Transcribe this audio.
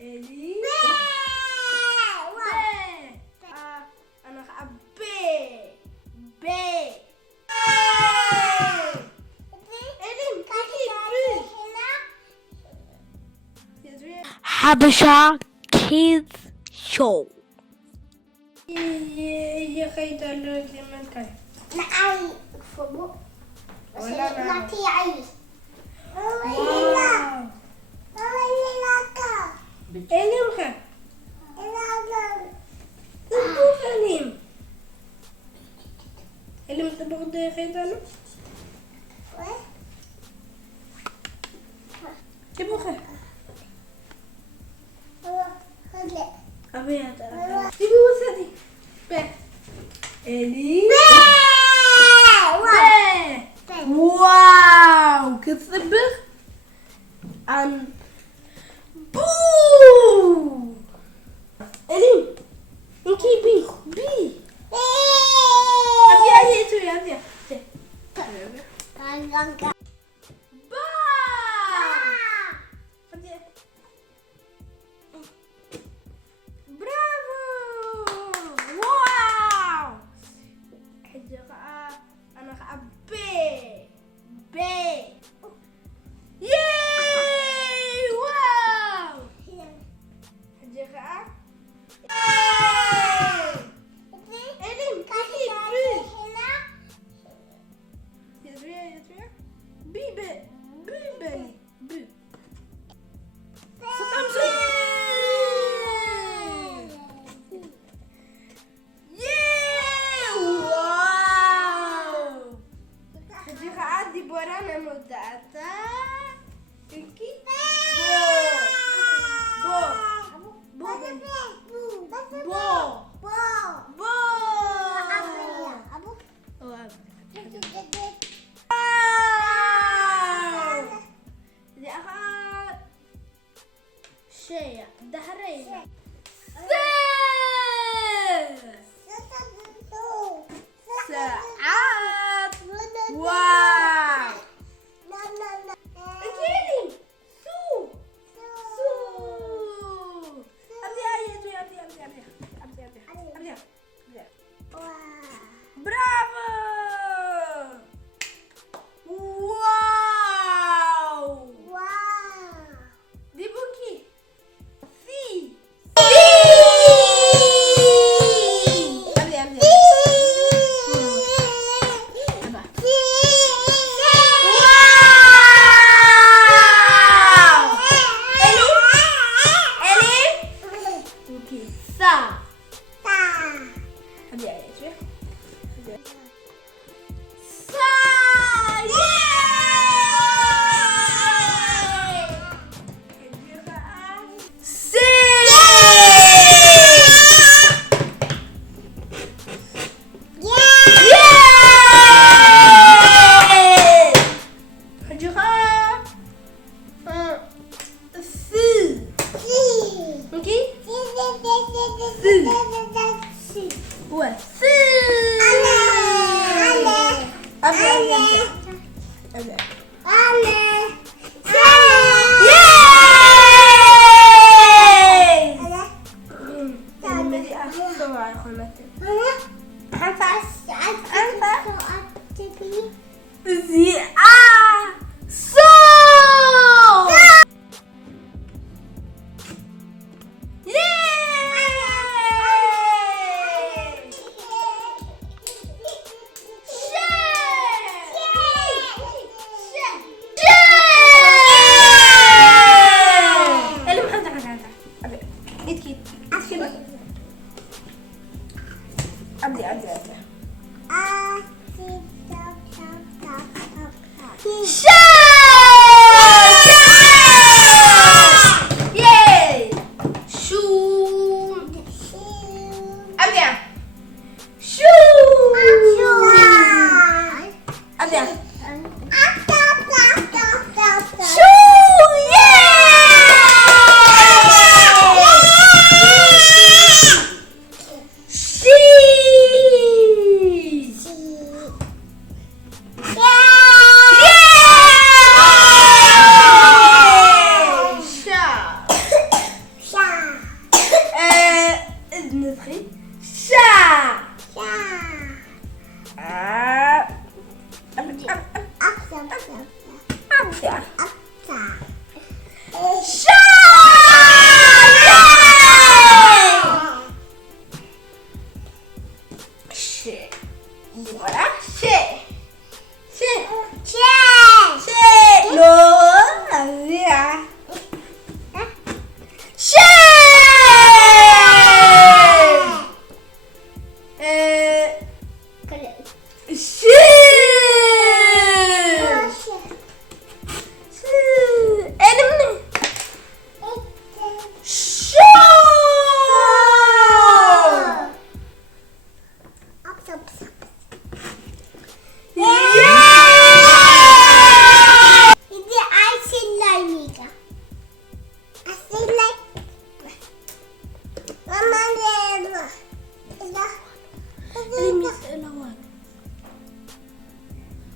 Eli. B. Anak A. B. B. Elim. Habesha Kids Show. Iya kayak dalam zaman kan. نعي فوق ولا نعم. لا تعي Elim kan. Tebuk Elim. Elim tebuk dia kayak dalam. Tebuk kan. Apa ya tak? Ibu tadi. B. Eli. B. Wow, كتبخ عن بو إلين إنكي بي أبي أبي با برافو واو حجة أنا B B Yeay wow حجة Elim شيء دهرين ساعات واو اكيلي سو ابدي برافو واو دي بوكي سي Ready?